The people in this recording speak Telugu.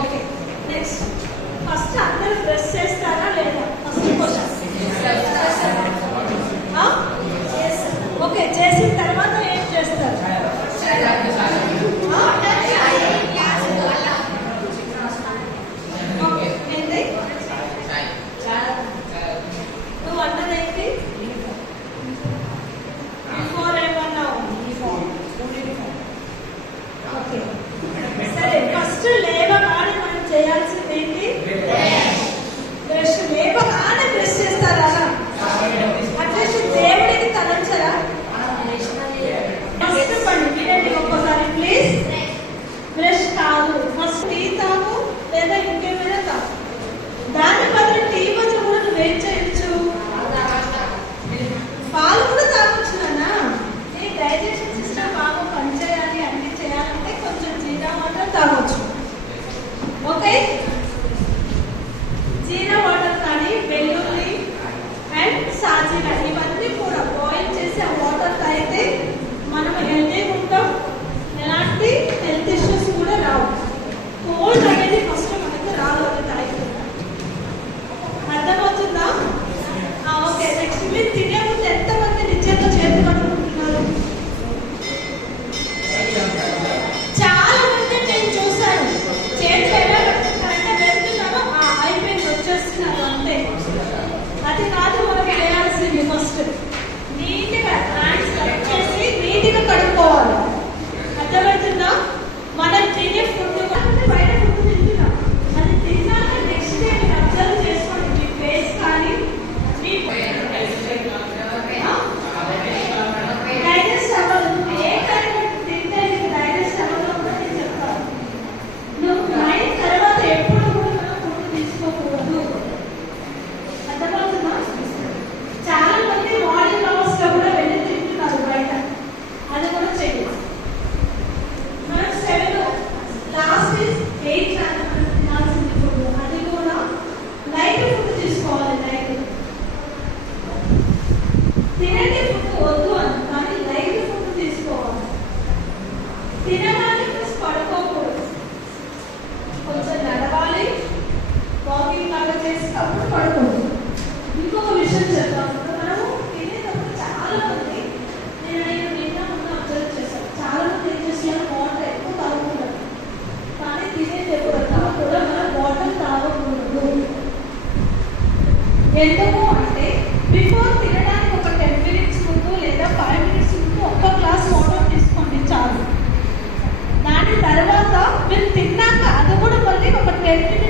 ఓకే నెక్స్ట్ ఫస్ట్ అందరూ బ్రష్ చేస్తారా లేదా? ఫస్ట్ క్వశ్చన్ ఓకే, చేసిన తర్వాత ఏం చేస్తారు? నువ్వు అన్నదేంటి? బిఫోర్ ఏమన్నావు? ఓకే సరే, ఫస్ట్ లేవగానే మనం చేయాల్సింది ఏంటి? బ్రష్. లేవగానే బ్రష్ చేస్తారా? అట్లీస్ట్ దేవుడికి తలంచరా? ఫస్ట్ పండి వినండి ఒక్కసారి ప్లీజ్. బ్రష్ కాదు, ఫస్ట్ టీ తాగు లేదా ఇంకేమైనా తాగు. దాని బదులు టీ బదులు కూడా నువ్వు ఏం చేయొచ్చు? పాలు కూడా తాగొచ్చు నాన్న. నీ డైజెషన్ సిస్టమ్ బాగా పనిచేయాలి, అన్ని చేయాలంటే కొంచెం జీరా వాటర్ తాగొచ్చు. ఓకే, జీరా వాటర్ కానీ వెల్లుల్లి అండ్ సాజీరా ఇవన్నీ కూడా బాయిల్ చేసి ఆ వాటర్ తాగితే మనం హెల్తీగా ఉంటాం, ఎలాంటి హెల్త్ ఇష్యూస్ కూడా రావు. కోల్డ్ అనేది ఫస్ట్ మనకి రాదు అది తాగితే. అర్థమవుతుందా? ఓకే నెక్స్ట్, మీరు తినే ముందు ఎంతమంది నిజంగా చేతులు కడుక్కుంటున్నారు? చాలా మంది నేను చూసాను చేతులు ఎలా కడుక్కుంటారంటే వెళ్తున్నాను అయిపోయింది వచ్చేస్తున్నారు అంతే. అది కాదు మనం చేయాల్సింది. ఫస్ట్ నీట్గా హ్యాండ్స్ కట్ చేసి నీట్గా కడుక్కోవాలి. అర్థమవుతుందా? మనం తినే ఫుడ్ బయట ఫుడ్ తింటున్నాం, అది తిన్నాక నెక్స్ట్ డే మీరు అబ్జర్వ్ చేసుకోండి. మీ ఫేస్ కానీ మీ డైజెస్ట్ అవ్వదు. ఏ కరెక్ట్ తింటే డైజెస్ట్ అవ్వదు అని నేను చెప్తాను. నువ్వు 9 తర్వాత ఎప్పుడు కూడా మనం ఫుడ్ తీసుకోకూడదు. అర్థమవుతుందా? చాలా మంది మార్నింగ్ అవర్స్ లో కూడా వెళ్ళి తింటున్నారు బయట, అది కూడా చేయదు. మనం 7 లాస్ట్ 8 మనం తినాల్సింది ఫుడ్, అది కూడా లైట్ ఫుడ్ తీసుకోవాలి. లైట్ తినండి ఫుడ్ వద్దు అని, కానీ లైట్ ఫుడ్ తీసుకోవాలి. తినడానికి పడుకోకూడదు, కొంచెం నడవాలి, వాకింగ్ లాగా చేసి అప్పుడు పడుకోవచ్చు. ఇంకొక విషయం చెప్తాను, మనము తినేటప్పుడు చాలా మంది నేను నిన్న ముందు అబ్జర్వ్ చేశాను, చాలా మంది ఏం చేస్తున్నారు వాటర్ ఎక్కువ తాగుతున్నారు, కానీ తినేటప్పుడు కూడా మనం వాటర్ తాగకూడదు. ఎందుకు అంటే బిఫోర్ తినడానికి ఒక 10 మినిట్స్ ముందు లేదా 5 మినిట్స్ ముందు ఒక్క గ్లాస్ వాటర్ తీసుకోండి చాలు. దాని తర్వాత మీరు తిన్నాక అది కూడా మళ్ళీ ఒక 10 మినిట్స్